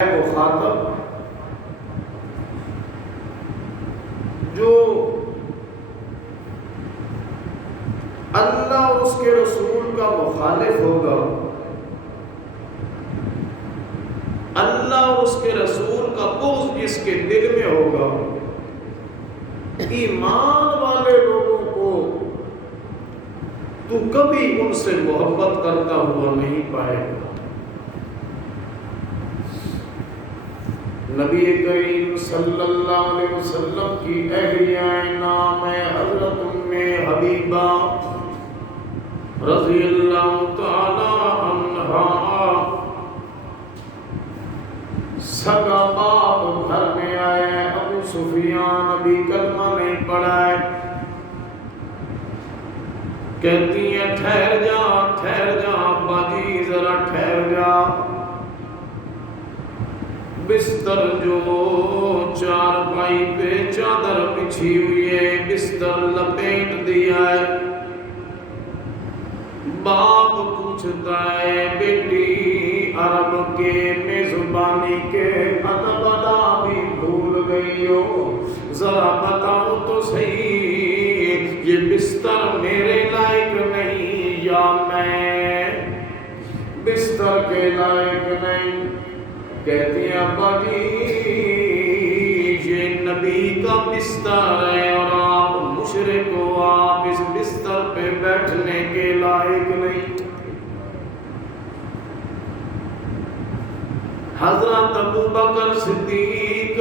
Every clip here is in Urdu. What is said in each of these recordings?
مخاطب جو اللہ اور اس کے رسول کا مخالف ہوگا، اللہ اور اس کے رسول کا بغض جس کے دل میں ہوگا، ایمان والے لوگوں کو تو کبھی ان سے محبت کرتا ہوا نہیں پائے گا۔ نبی کریم صلی اللہ علیہ وسلم کی اہلیہ نام ہے حضرت ام حبیبہ رضی اللہ تعالی عنہا۔ سگا باپ گھر میں آئے، ابو سفیان ابھی کلمہ نہیں پڑھا ہے، کہتی ہیں ٹھہر جا ابا جی ذرا ٹھہر جا۔ بستر جو چارپائی پہ چادر بچھی ہوئی ہے، بستر لپیٹ دیا ہے۔ باپ پوچھتا ہے بیٹی عرب کے میزبانی کے ادب ادا بھی بھول گئی ہو، ذرا بتاؤ تو صحیح یہ بستر میرے لائق نہیں یا میں بستر کے لائق نہیں؟ کہتی ہیں ابا جی یہ نبی کا بستر ہے اور آپ مشرک ہو، آپ اس بستر پہ بیٹھنے کے لائق نہیں۔ حضرت ابو بکر صدیق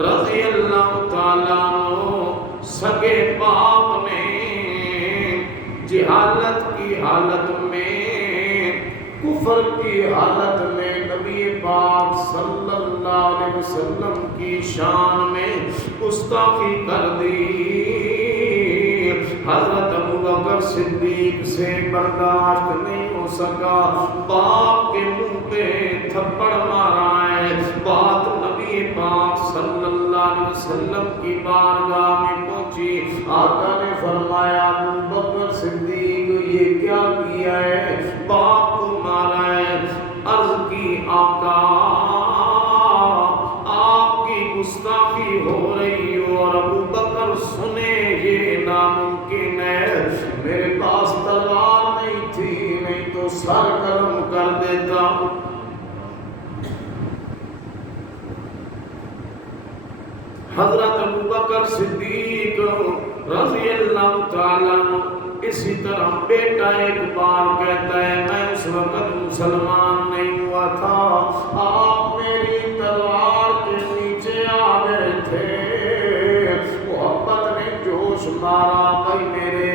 رضی اللہ تعالیٰ عنہ سگے باپ نے جہالت کی حالت میں، کفر کی حالت میں نبی پاک صلی اللہ علیہ وسلم کی شان میں گستاخی کر دی۔ حضرت ابو بکر صدیق سے برداشت نہیں ہو سکا، باپ کے منہ پہ تھپڑ مارا ہے۔ بات نبی پاک صلی اللہ علیہ وسلم کی بارگاہ میں پہنچی، آقا نے فرمایا ابو بکر صدیق یہ کیا کیا ہے؟ باپ کو مارا ہے۔ عرض کی آقا آپ کی گستاخی ہو رہی ہو اور ابو بکر سنے یہ ناممکن ہے، میرے پاس تلوار نہیں تھی، نہیں تو سر قلم کر دیتا۔ حضرت ابو بکر صدیق رضی اللہ تعالیٰ عنہ اسی طرح بیٹا ایک بار کہتا ہے میں اس وقت مسلمان نہیں ہوا تھا، آپ میری تلوار کے نیچے آ گئے تھے، محبت نے جوش مارا، بھائی میرے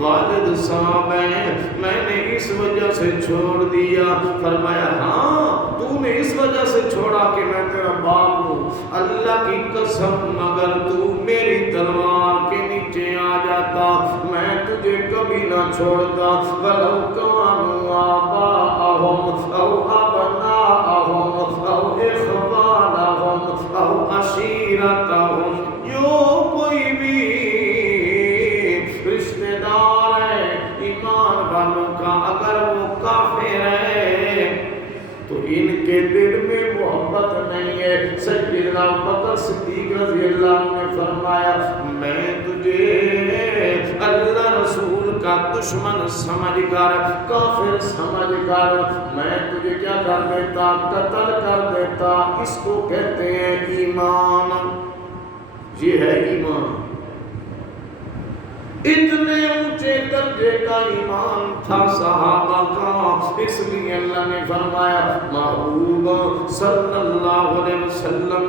والد صاحب ہیں، میں نے اس وجہ سے چھوڑ دیا۔ فرمایا ہاں تو نے اس وجہ سے چھوڑا کہ میں تیرا باپ ہوں، اللہ کی قسم اگر تو میری تلوار کے نیچے آ جاتا میں تجھے کبھی نہ چھوڑتا۔ وَلَوْ كَانُوا آبَاءَهُمْ أَوْ أَبْنَاءَهُمْ أَوْ إِخْوَانَهُمْ أَوْ عَشِيرَتَهُمْ، جو کوئی بھی رشتہ دار ہے ایمان والوں کا اگر وہ کافر ہے تو ان کے دل میں محبت نہیں ہے۔ سیدنا بکر صدیق رضی اللہ عنہ نے فرمایا میں تجھے اللہ رسول کا دشمن سمجھ کر، کافر سمجھ کر میں تجھے کیا کر دیتا؟ قتل کر دیتا۔ اس کو کہتے ہیں ایمان، یہ ہے ایمان۔ اتنے اونچے درجے کا ایمان تھا صحابہ کا، اس لیے اللہ نے فرمایا محبوب صلی اللہ علیہ وسلم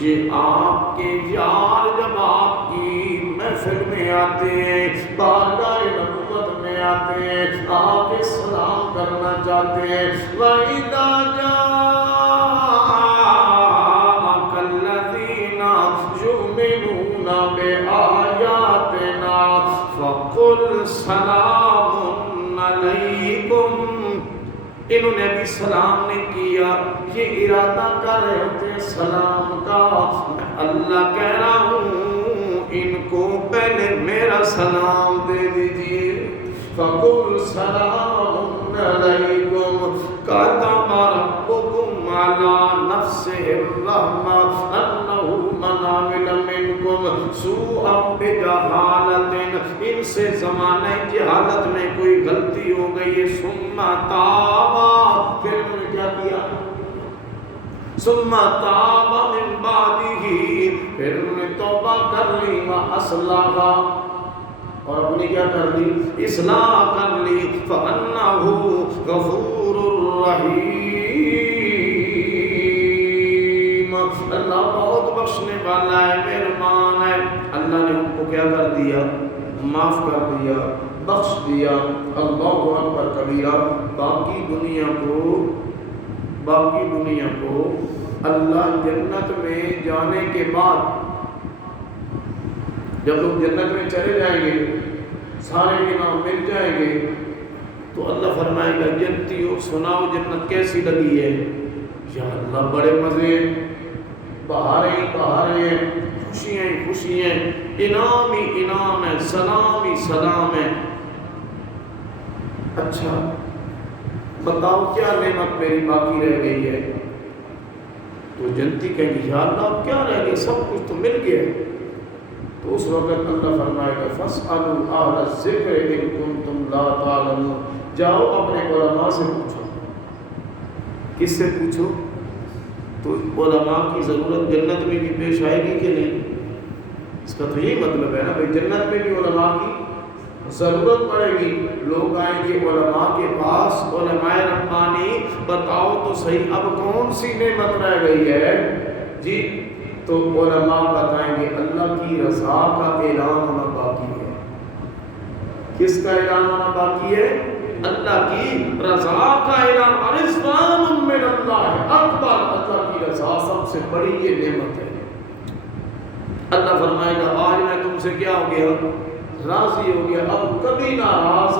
یہ آپ کے یار جب آپ کی محفل میں آتے ہیں، بارگاہ نبوت میں آتے ہیں، آپ سلام کرنا چاہتے ہیں، وَإِذَا جَاءَكَ الَّذِينَ يُؤْمِنُونَ بِآيَاتِنَا فَقُلْ سَلَامٌ عَلَيْكُمْ۔ انہوں نے ابھی سلام نہیں کیا، یہ ارادہ کر رہے ہوتے سلام کا، میں اللہ کہہ رہا ہوں ان کو پہلے میرا سلام دے دیجئے۔ فَقُلْ سَلَامٌ عَلَيْكُمْ كَتَبَ رَبُّكُمْ عَلَى علی نفسہ الرحمہ انہ من عمل منکم سوءا بجہالۃ، ان سے زمانہ جہالت میں کوئی غلطی ہو گئی ہے، ثم تاب، پھر انہوں نے کیا کیا، ثم تاب من بعدہ، پھر انہوں نے توبہ کر لی، واصلح، اور اپنی کیا کر لی، اصلاح کر لی، فانہ غفور الرحیم، اللہ بہت بخشنے والا ہے، مہربان ہے۔ اللہ نے ان کو کیا کر دیا، معاف کر دیا، بخش دیا، اللہ اکبر کبیرہ۔ باقی دنیا کو اللہ جنت میں جانے کے بعد، جب لوگ جنت میں چلے جائیں گے، سارے انعام مل جائیں گے، تو اللہ فرمائے گا جنتیوں سناؤ جنت کیسی لگی ہے؟ یا اللہ بڑے مزے ہیں، بہاریں ہی بہاریں ہیں، خوشیاں ہی خوشیاں ہیں، انعام ہی انعام ہے، سلام ہی سلام ہے۔ اچھا بتاؤ کیا نعمت میری باقی رہ گئی ہے؟ تو جنتی کہیں گے یا اللہ کیا رہ گیا، سب کچھ تو مل گیا ہے۔ تو اس وقت اللہ فرمائے گا فَاسْأَلُوا أَهْلَ الذِّكْرِ إِن كُنتُمْ لَا تَعْلَمُونَ، جاؤ اپنے علماء سے پوچھو۔ کس سے پوچھو؟ تو علماء کی ضرورت جنت میں بھی پیش آئے گی کہ نہیں؟ اس کا تو یہی مطلب ہے نا بھائی، جنت میں بھی علماء کی ضرورت پڑے گی، لوگ آئیں گے علماء کے پاس، علماء ربانی بتاؤ تو صحیح اب کون سی نعمت رہ گئی ہے جی؟ تو علماء بتائیں گے اللہ کی رضا کا اعلان ہونا باقی ہے۔ کس کا اعلان ہونا باقی ہے؟ اللہ کی رضا کا اعلان، رضوان من اللہ اکبر، اللہ کی رضا سب سے بڑی یہ نعمت ہے۔ اللہ فرمائے گا آج میں تم سے کیا ہو گیا، راضی ہو گیا، اب کبھی ناراض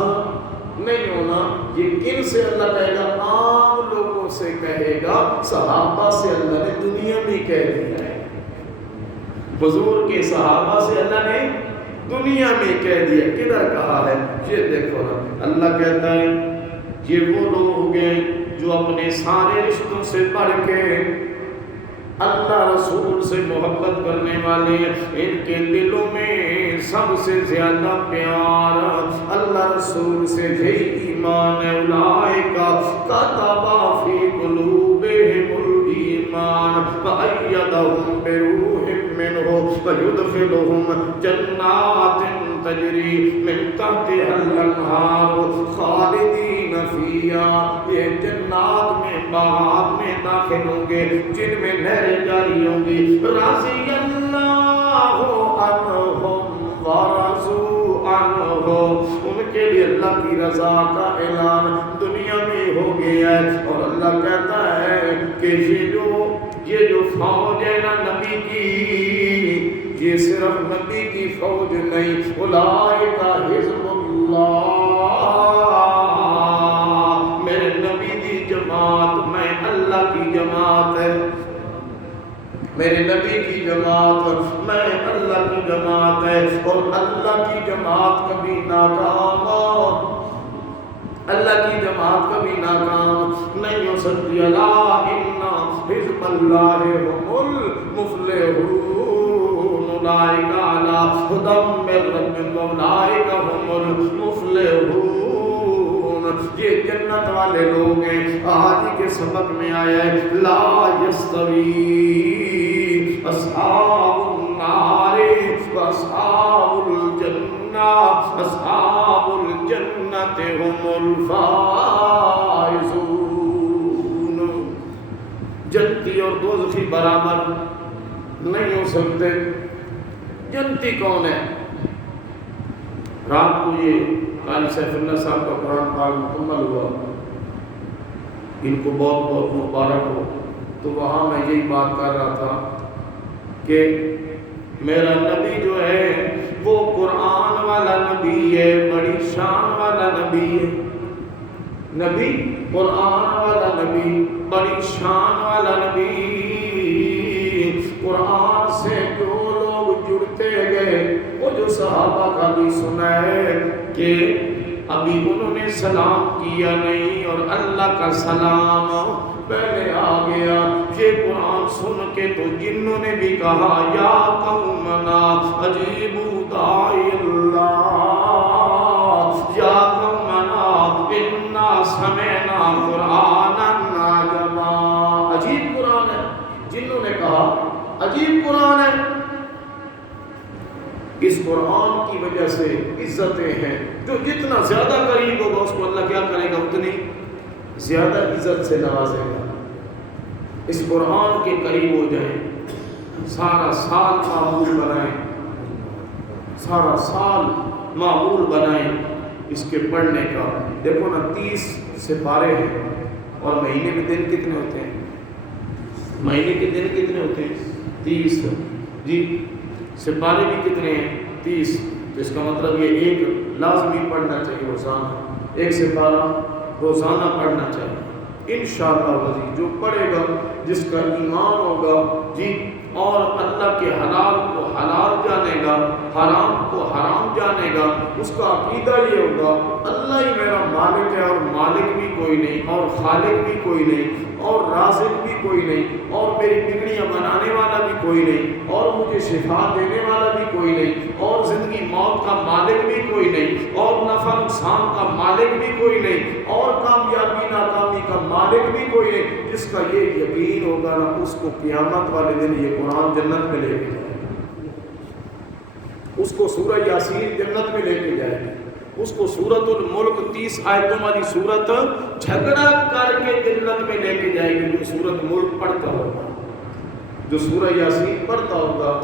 نہیں ہونا۔ یہ کن سے اللہ کہے گا؟ عام لوگوں سے کہے گا، صحابہ سے اللہ نے دنیا میں کہہ دیا ہے، حضور کے صحابہ سے اللہ نے دنیا میں کہہ دیا۔ کدھر کہا ہے یہ دیکھو نا، اللہ کہتا ہے یہ وہ لوگ ہیں جو اپنے سارے رشتوں سے بڑھ کے اللہ رسول سے محبت کرنے والے، ان کے دلوں میں سب سے زیادہ پیار اللہ رسول سے یہی ایمان ہے۔ اولئک کتب فی قلوبہم الایمان وأیدہم بروح منہ ویدخلہم جنات تجری من تحتہا الانہار خالدین فیہا، یہ جنات میں باغات میں داخل ہوں گے جن میں نہریں جاری ہوں گی۔ رضی اللہ عنہم ورضوا عنہ، ان کے لیے اللہ کی رضا کا اعلان دنیا میں ہو گیا ہے۔ اور اللہ کہتا ہے کہ یہ جو فوج ہے نا نبی کی، یہ صرف نبی کی فوج نہیں، اولئک حزب اللہ، میرے نبی کی جماعت، میں اللہ کی جماعت ہے، میرے نبی کی جماعت، میں اللہ کی جماعت ہے۔ اور اللہ کی جماعت کبھی ناکام، اللہ کی جماعت کبھی ناکام نہیں ہو سکتی۔ الا ان حزب اللہ هم المفلحون، اولئک علی ھدی من ربہم واولئک هم المفلحون، یہ جنت والے لوگ ہیں۔ آج کے سبق میں آیا ہے لا یستوی اصحاب النار واصحاب الجنہ، اصحاب الجنۃ هم الفائزون، جنتی اور دوزخی برابر نہیں ہو سکتے۔ جنتی کون ہے؟ رات کو یہ قاری سیف اللہ صاحب کا قرآن پاک مکمل ہوا، ان کو بہت بہت مبارک ہو۔ تو وہاں میں یہی بات کر رہا تھا کہ میرا نبی جو ہے وہ قرآن والا نبی ہے، بڑی شان والا نبی ہے۔ نبی قرآن والا نبی، بڑی شان والا نبی۔ قرآن سے جو لوگ جڑتے گئے، وہ جو صحابہ کا بھی سنا ہے کہ ابھی انہوں نے سلام کیا نہیں اور اللہ کا سلام پہلے آ گیا۔ یہ قرآن سن کے تو جنوں نے بھی کہا یا قومنا اجیبوا داعی اللہ، یا قومنا انا سمعنا قرآنا عجبا۔ عجیب قرآن ہے، جنوں نے کہا عجیب قرآن ہے۔ اس قرآن کی وجہ سے عزتیں ہیں، جو جتنا زیادہ قریب ہوگا اس کو اللہ کیا کرے گا، اتنی زیادہ عزت سے نوازے گا۔ اس قرآن کے قریب ہو جائیں، سارا سال معمول بنائیں، سارا سال معمول بنائیں اس کے پڑھنے کا۔ دیکھو نا 30 سپارے ہیں اور مہینے میں دن کتنے ہوتے ہیں؟ مہینے کے دن کتنے ہوتے ہیں؟ 30 جی، سپارے بھی کتنے ہیں؟ 30۔ تو اس کا مطلب یہ ایک لازمی پڑھنا چاہیے روزانہ، ایک سپارہ روزانہ پڑھنا چاہیے انشاءاللہ وزیر۔ جو پڑھے گا، جس کا ایمان ہوگا جی، اور اللہ کے حلال کو حلال جانے گا، حرام کو حرام جانے گا، اس کا عقیدہ یہ ہوگا اللہ ہی میرا مالک ہے، اور مالک بھی کوئی نہیں، اور خالق بھی کوئی نہیں، اور رازق بھی کوئی نہیں، اور میری بگڑیاں بنانے والا بھی کوئی نہیں، اور مجھے شفا دینے والا بھی کوئی نہیں، اور زندگی موت کا مالک بھی کوئی نہیں، اور نفع نقصان کا مالک بھی کوئی نہیں، اور کامیابی ناکامی کا مالک بھی کوئی نہیں۔ جس کا یہ یقین ہوگا نا، اس کو قیامت والے دن یہ قرآن جنت میں لے کے جائے گا، اس کو سورہ یاسین جنت میں لے کے جائے گا، اس کو سورۃ الملک 30 آیتوں والی سورت جھگڑا کر کے جنت میں لے کے جائے گی۔ جو سورۃ ملک پڑھتا ہوگا، جو سورہ یاسین پڑھتا ہوگا،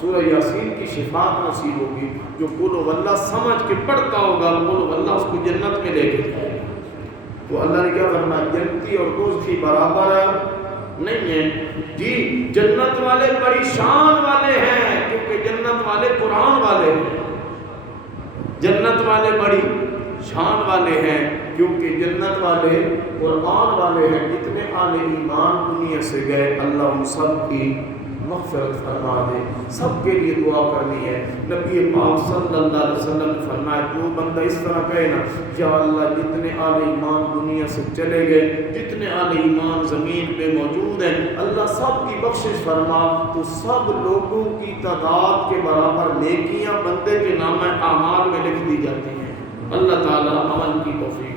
سورہ یاسین کی شفاعت نصیب ہوگی۔ جو قل واللہ سمجھ کے پڑھتا ہوگا، قل واللہ اس کو جنت میں لے کے جائے گا۔ تو اللہ نے کیا فرمایا؟ جنتی اور دوزخی برابر نہیں ہے جی۔ جنت والے بڑی شان والے ہیں، کیونکہ جنت والے قرآن والے ہیں۔ جنت والے بڑی شان والے ہیں، کیونکہ جنت والے قرآن والے ہیں۔ جتنے اہل ایمان دنیا سے گئے، اللہ ان سب کی مغفرت فرما دے۔ سب کے لیے دعا کرنی ہے۔ نبی پاک صلی اللہ علیہ وسلم نے فرمایا، جو بندہ اس طرح کہے نا، یا اللہ جتنے اہل ایمان دنیا سے چلے گئے، جتنے اہل ایمان زمین پہ موجود ہیں، اللہ سب کی بخشش فرما، تو سب لوگوں کی تعداد کے برابر نیکیاں بندے کے نامہ اعمال میں لکھ دی جاتی ہیں۔ اللہ تعالیٰ عمل کی توفیق۔